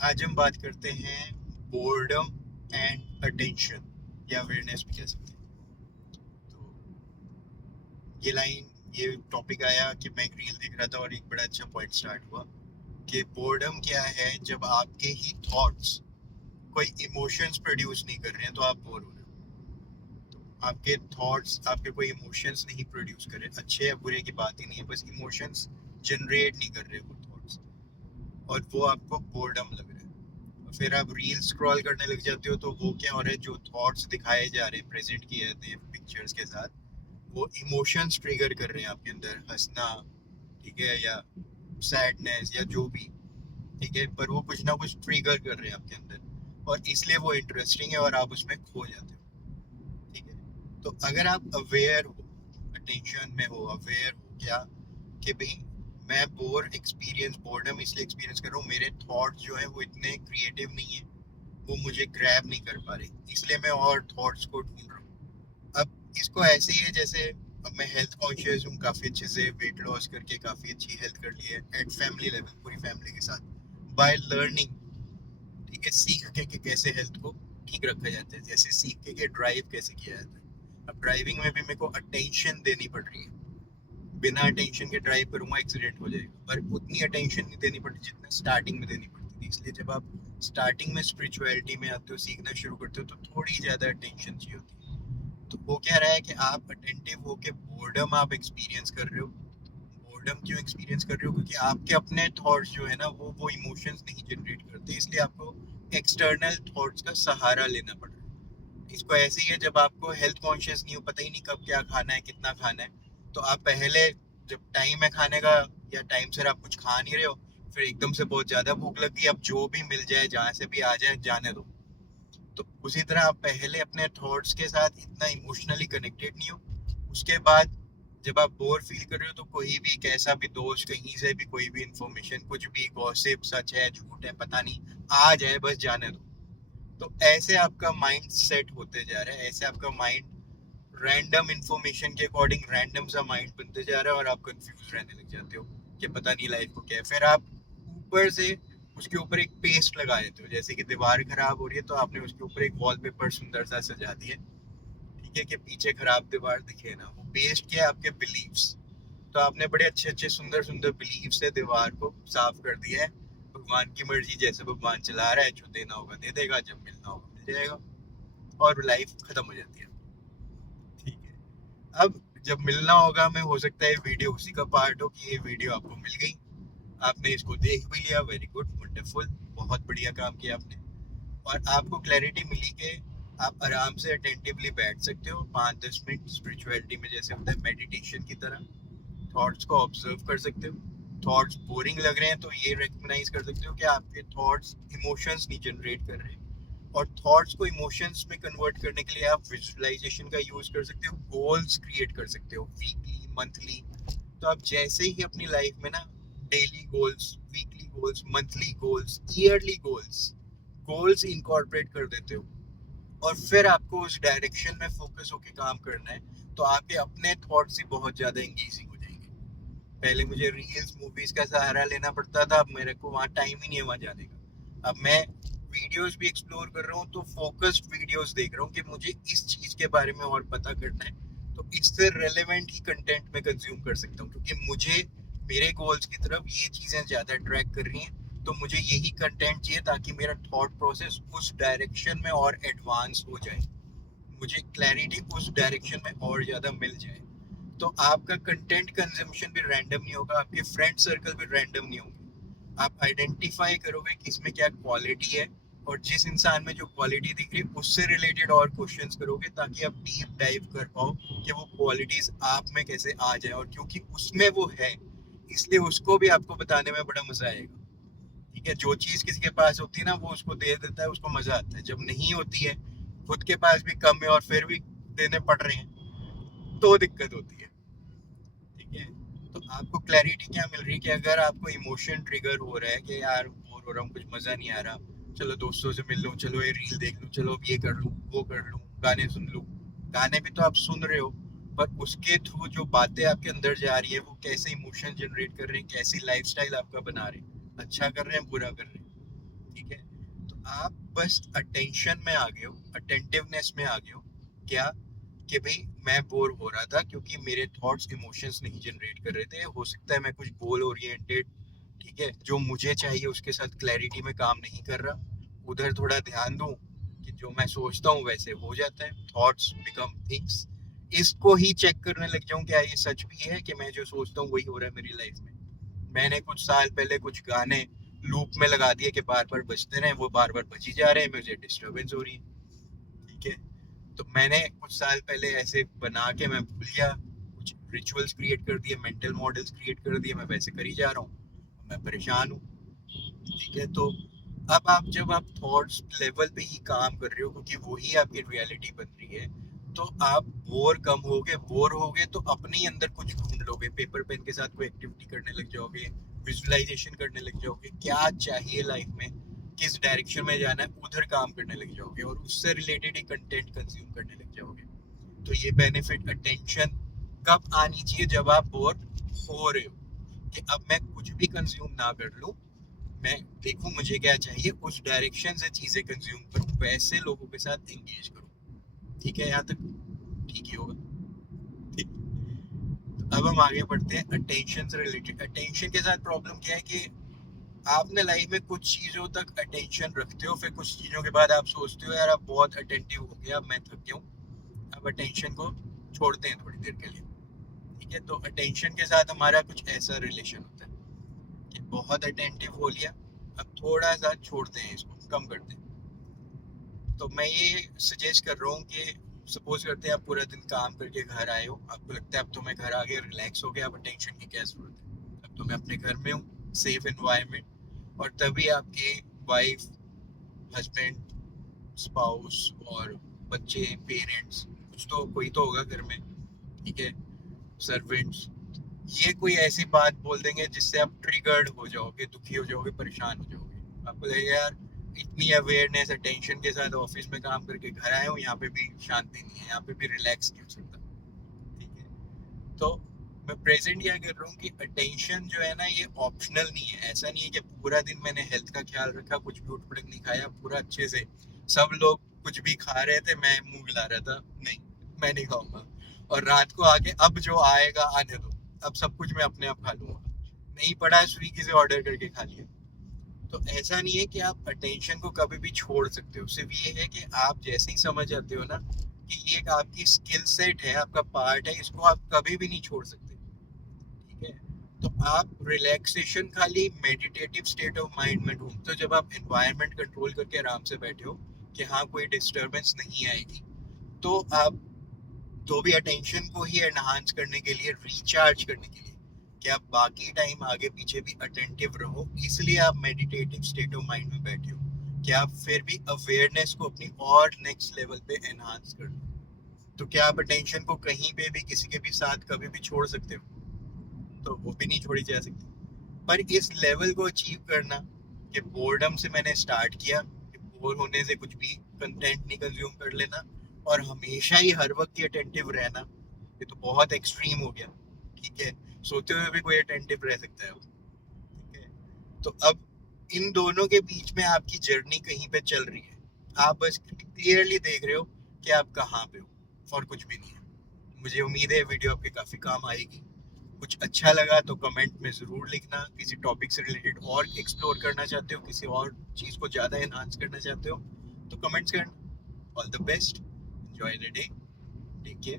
आज हम बात करते हैं बोर्डम एंड अटेंशन या अवेयरनेस भी कह सकते हैं। तो ये टॉपिक आया कि मैं एक रील देख रहा था और एक बड़ा अच्छा पॉइंट स्टार्ट हुआ कि बोर्डम क्या है। जब आपके ही थॉट्स कोई इमोशंस प्रोड्यूस नहीं कर रहे हैं तो आप बोर हो रहे हो। तो आपके थॉट्स आपके कोई इमोशंस नहीं प्रोड्यूस कर रहे, अच्छे या बुरे की बात ही नहीं है, बस इमोशंस जनरेट नहीं कर रहे वो थॉट्स, और वो आपको बोर्डम लग रहा है। फिर आप रील स्क्रॉल करने लग जाते हो तो वो क्या हो रहा है, जो थॉट्स दिखाए जा रहे हैं, प्रेजेंट किए जाते हैं पिक्चर्स के साथ, वो इमोशंस ट्रिगर कर रहे हैं आपके अंदर, हंसना, ठीक है, या सैडनेस या जो भी, ठीक है, पर वो कुछ ना कुछ ट्रिगर कर रहे हैं आपके अंदर और इसलिए वो इंटरेस्टिंग है और आप उसमें खो जाते हो। ठीक है, तो अगर आप अवेयर हो, अटेंशन में हो, अवेयर हो क्या कि भाई मैं बोर्डम इसलिए एक्सपीरियंस कर रहा हूँ, मेरे थॉट जो है वो इतने क्रिएटिव नहीं है, वो मुझे ग्रैब नहीं कर पा रहे, इसलिए मैं और थॉट्स को ढूंढ रहा हूँ। अब इसको ऐसे ही है जैसे अब मैं हेल्थ कॉन्शियस हूँ, काफी अच्छे से वेट लॉस करके काफी अच्छी हेल्थ कर ली है एट फैमिली लेवल, पूरी फैमिली के साथ, बाय लर्निंग। ठीक है, सीख के कि कैसे हेल्थ को ठीक रखा जाता है, जैसे सीख के ड्राइव कैसे किया जाता है। अब ड्राइविंग में भी मेरे को अटेंशन देनी पड़ रही है, बिना अटेंशन के ड्राइव करूंगा एक्सीडेंट हो जाएगा, पर उतनी अटेंशन नहीं देनी पड़ती जितना स्टार्टिंग में देनी पड़ती थी। इसलिए जब आप स्टार्टिंग में स्पिरिचुअलिटी में आते हो, सीखना शुरू करते हो, तो थोड़ी ज्यादा अटेंशन चाहिए होती है। तो वो क्या रहा है कि आप अटेंटिव होके बोर्डम आप एक्सपीरियंस कर रहे हो। बोर्डम क्यों एक्सपीरियंस कर रहे हो? क्योंकि आपके अपने थॉट्स जो है ना वो इमोशंस नहीं जनरेट करते, इसलिए आपको एक्सटर्नल थॉट्स का सहारा लेना पड़ रहा है। इसको ऐसे ही है, जब आपको हेल्थ कॉन्शियस नहीं हो, पता ही नहीं कब क्या खाना है, कितना खाना है, तो आप पहले, जब टाइम है खाने का या टाइम से आप कुछ खा नहीं रहे हो, फिर एकदम से बहुत ज्यादा भूख लगी, अब जो भी मिल जाए जहाँ से भी आ जाए जाने दो। तो उसी तरह आप पहले अपने थॉट्स के साथ इतना इमोशनली कनेक्टेड नहीं हो, उसके बाद जब आप बोर फील कर रहे हो तो कोई भी कैसा भी दोस्त कहीं से भी कोई भी इंफॉर्मेशन, कुछ भी गॉसिप, सच है झूठ है पता नहीं, आ जाए बस जाने दो। तो ऐसे आपका माइंड सेट होते जा रहा है, ऐसे आपका माइंड रैंडम इंफॉर्मेशन के अकॉर्डिंग रैंडम सा माइंड बनते जा रहा है और आप कंफ्यूज रहने लग जाते हो कि पता नहीं लाइफ को क्या है। फिर आप ऊपर से उसके ऊपर एक पेस्ट लगा देते हो, जैसे कि दीवार खराब हो रही है तो आपने उसके ऊपर एक वॉलपेपर सुंदर सा सजा दिया, ठीक है, कि पीछे खराब दीवार दिखे ना। वो पेस्ट किया आपके बिलीव्स, तो आपने बड़े अच्छे अच्छे सुंदर सुंदर बिलीव से दीवार को साफ कर दिया है। भगवान की मर्जी, जैसे भगवान चला रहा है, जो देना होगा दे देगा, जब मिलना होगा मिल जाएगा, और लाइफ खत्म हो जाती है। ठीक है, अब जब मिलना होगा, हमें हो सकता है वीडियो उसी का पार्ट हो कि ये वीडियो आपको मिल गई, आपने इसको देख भी लिया, वेरी गुड, वंडरफुल, बहुत बढ़िया काम किया आपने, और आपको क्लैरिटी मिली कि आप आराम से अटेंटिवली बैठ सकते हो 5-10 मिनट, स्पिरिचुअलिटी में जैसे होता है मेडिटेशन की तरह, थॉट्स को ऑब्जर्व कर सकते हो। थॉट्स बोरिंग लग रहे हैं तो ये रिकग्नाइज कर सकते हो कि आपके थॉट्स इमोशंस नहीं जनरेट कर रहे, और थॉट्स को इमोशंस में कन्वर्ट करने के लिए आप विजुअलाइजेशन का यूज कर सकते हो, गोल्स क्रिएट कर सकते हो, वीकली, मंथली। तो आप जैसे ही अपनी लाइफ में ना daily goals, weekly goals, monthly goals, yearly goals, goals incorporate कर देते हो, और फिर आपको उस डायरेक्शन में फोकस होकर काम करना है, तो आपके अपने थॉट्स ही बहुत ज्यादा इंगेजिंग हो जाएंगे। पहले मुझे रील्स, मूवीज का सहारा लेना पड़ता था, अब मेरे को वहाँ टाइम ही नहीं है वहाँ जाने का। अब मैं वीडियोस भी एक्सप्लोर कर रहा हूँ तो फोकस्ड वीडियोस देख रहा हूँ कि मुझे इस चीज के बारे में और पता करना है, तो इससे रेलेवेंट ही कंटेंट में कंज्यूम कर सकता हूँ, क्योंकि मुझे मेरे गोल्स की तरफ ये चीजें ज्यादा अट्रैक्ट कर रही हैं, तो मुझे यही कंटेंट चाहिए ताकि मेरा थॉट प्रोसेस उस डायरेक्शन में और एडवांस हो जाए, मुझे क्लैरिटी उस डायरेक्शन में और ज्यादा मिल जाए। तो आपका कंटेंट कंजम्पशन भी रैंडम नहीं होगा, आपके फ्रेंड सर्कल भी रैंडम नहीं होंगे। आप आइडेंटिफाई करोगे कि इसमें क्या क्वालिटी है, और जिस इंसान में जो क्वालिटी दिख रही है उससे रिलेटेड और क्वेश्चंस करोगे, ताकि आप डीप डाइव कर पाओ कि वो क्वालिटीज आप में कैसे आ जाए, और क्योंकि उसमें वो है इसलिए उसको भी आपको बताने में बड़ा मजा आएगा। ठीक है, जो चीज किसी के पास होती है ना वो उसको दे देता है, उसको मजा आता है। जब नहीं होती है, खुद के पास भी कम है और फिर भी देने पड़ रहे हैं, तो दिक्कत होती है। ठीक है, तो आपको क्लैरिटी क्या मिल रही है कि अगर आपको इमोशन ट्रिगर हो रहा है कि यार बोर हो रहा हूँ, कुछ मजा नहीं आ रहा, चलो दोस्तों से मिल लूँ, चलो ये रील देख लूँ, चलो अब ये कर लूँ, वो कर लूँ, गाने सुन लूँ। गाने भी तो आप सुन रहे हो, पर उसके थ्रू जो बातें आपके अंदर जा रही है वो कैसे इमोशन जनरेट कर रहे हैं, कैसी लाइफस्टाइल आपका बना रहे हैं, अच्छा कर रहे हैं बुरा कर रहे हैं। ठीक है, तो आप बस अटेंशन में आ गए हो, अटेंटिवनेस में आ गए हो। क्या? कि भाई मैं बोर हो रहा था क्योंकि मेरे थॉट्स इमोशंस नहीं जनरेट कर रहे थे। हो सकता है मैं कुछ गोल ओरिएंटेड, ठीक है, जो मुझे चाहिए उसके साथ क्लैरिटी में काम नहीं कर रहा, उधर थोड़ा ध्यान दूं कि जो मैं सोचता हूँ वैसे हो जाता है, थॉट्स बिकम थिंग्स। इसको ही चेक करने लग जाऊं क्या ये सच भी है कि मैं जो सोचता हूँ वही हो रहा है मेरी लाइफ में। मैंने कुछ साल पहले कुछ गाने लूप में लगा दिए कि बार बार बजते रहे, वो बार बार बजी जा रहे हैं, मुझे डिस्टरबेंस हो रही है। ठीक है, तो मैंने कुछ साल पहले ऐसे बना के मैं भूल गया, कुछ रिचुअल्स क्रिएट कर दिए, मेंटल मॉडल्स क्रिएट कर दिए, मैं वैसे कर ही जा रहा हूँ, मैं परेशान हूँ। ठीक है, तो अब आप जब आप थॉट्स लेवल पे ही काम कर रहे हो क्योंकि वही आपकी रियलिटी बन रही है, तो आप बोर कम होगे। बोर होगे तो अपने ही अंदर कुछ ढूंढ लोगे, पेपर पेन के साथ कोई एक्टिविटी करने लग जाओगे, विजुअलाइजेशन करने लग जाओगे, क्या चाहिए लाइफ में, किस डायरेक्शन में जाना है, उधर काम करने लग जाओगे और उससे रिलेटेड ही कंटेंट कंज्यूम करने लग जाओगे। तो ये बेनिफिट अटेंशन कब आनी चाहिए? जब आप बोर हो रहे हो, कि अब मैं कुछ भी कंज्यूम ना कर लूं, मैं देखूं मुझे क्या चाहिए, उस डायरेक्शन से चीजें कंज्यूम करूं, वैसे लोगों के साथ एंगेज करूं। ठीक है, यहाँ तक ठीक ही होगा। ठीक। तो अब हम आगे बढ़ते हैं अटेंशन से रिलेटेड। अटेंशन के साथ प्रॉब्लम क्या है कि आपने लाइफ में कुछ चीजों तक अटेंशन रखते हो, फिर कुछ चीजों के बाद आप सोचते हो यार अब बहुत अटेंटिव हो गया, अब मैं थक गया हूँ, अब अटेंशन को छोड़ते हैं थोड़ी देर के लिए। ठीक है, तो अटेंशन के साथ हमारा कुछ ऐसा रिलेशन होता है कि बहुत अटेंटिव हो लिया, अब थोड़ा सा छोड़ते हैं, इसको कम करते हैं। तो मैं ये सजेस्ट कर रहा हूँ कि सपोज करते हैं आप पूरा दिन काम करके घर आए हो, आपको लगता है अब तो मैं घर आ गया, रिलैक्स हो गया, अब टेंशन की क्या जरूरत है, अब तो मैं अपने घर में हूँ, सेफ एनवायरनमेंट। और तभी आपकी वाइफ, हस्बैंड, स्पाउस और बच्चे, पेरेंट्स, कुछ तो कोई तो होगा घर में, ठीक है, सर्वेंट्स, ये कोई ऐसी बात बोल देंगे जिससे आप ट्रिगर्ड हो जाओगे, दुखी हो जाओगे, परेशान हो जाओगे। आपको लगेगा यार इतनी अवेयरनेस अटेंशन के साथ ऑफिस में काम करके घर आया हूँ, यहाँ पे भी शांति नहीं है, यहाँ पे भी रिलैक्स नहीं हो सकता। ठीक है, तो मैं प्रेजेंट क्या कर रहा हूँ कि अटेंशन जो है ना ये ऑप्शनल नहीं है। ऐसा नहीं है कि पूरा दिन मैंने हेल्थ का ख्याल रखा, कुछ भी उठ पटक नहीं खाया पूरा अच्छे से, सब लोग कुछ भी खा रहे थे मैं मुंह हिला रहा था, नहीं, मैं नहीं खाऊंगा, और रात को आके अब जो आएगा आने दो, अब सब कुछ मैं अपने आप खा लूंगा, नहीं पड़ा स्विगी से ऑर्डर करके खा लिया। तो ऐसा नहीं है कि आप अटेंशन को कभी भी छोड़ सकते हो, सिर्फ ये है कि आप जैसे ही समझ जाते हो ना कि ये एक आपकी स्किल सेट है, आपका पार्ट है, इसको आप कभी भी नहीं छोड़ सकते। ठीक है, तो आप रिलैक्सेशन खाली मेडिटेटिव स्टेट ऑफ माइंड में ढूंढते हो जब आप एनवायरनमेंट कंट्रोल करके आराम से बैठे हो कि हाँ कोई डिस्टरबेंस नहीं आएगी। तो आप तो भी अटेंशन को ही एनहांस करने के लिए, रिचार्ज करने के लिए, कि आप बाकी टाइम आगे पीछे भी अटेंटिव रहो, इसलिए आप मेडिटेटिव स्टेट ऑफ माइंड में बैठे हो कि आप फिर भी अवेयरनेस को अपनी और नेक्स्ट लेवल पे एनहांस कर लो। तो क्या आप अटेंशन को कहीं पे भी किसी के भी साथ कभी भी छोड़ सकते हो? तो वो भी नहीं छोड़ी जा सकती। पर इस लेवल को अचीव करना, कि बोर्डम से मैंने स्टार्ट किया, कि बोर होने से कुछ भी कंटेंट नहीं कंज्यूम कर लेना और हमेशा ही हर वक्त ही अटेंटिव रहना, ये तो बहुत एक्सट्रीम हो गया। ठीक है, सोते हुए भी कोई अटेंटिव रह सकता है वो। ठीक है, तो अब इन दोनों के बीच में आपकी जर्नी कहीं पे चल रही है, आप बस क्लियरली देख रहे हो कि आप कहाँ पे हो, और कुछ भी नहीं है। मुझे उम्मीद है वीडियो आपके काफी काम आएगी। कुछ अच्छा लगा तो कमेंट में ज़रूर लिखना, किसी टॉपिक से रिलेटेड और एक्सप्लोर करना चाहते हो, किसी और चीज़ को ज़्यादा एनहांस करना चाहते हो तो कमेंट्स करना। All the best, enjoy the day, take care.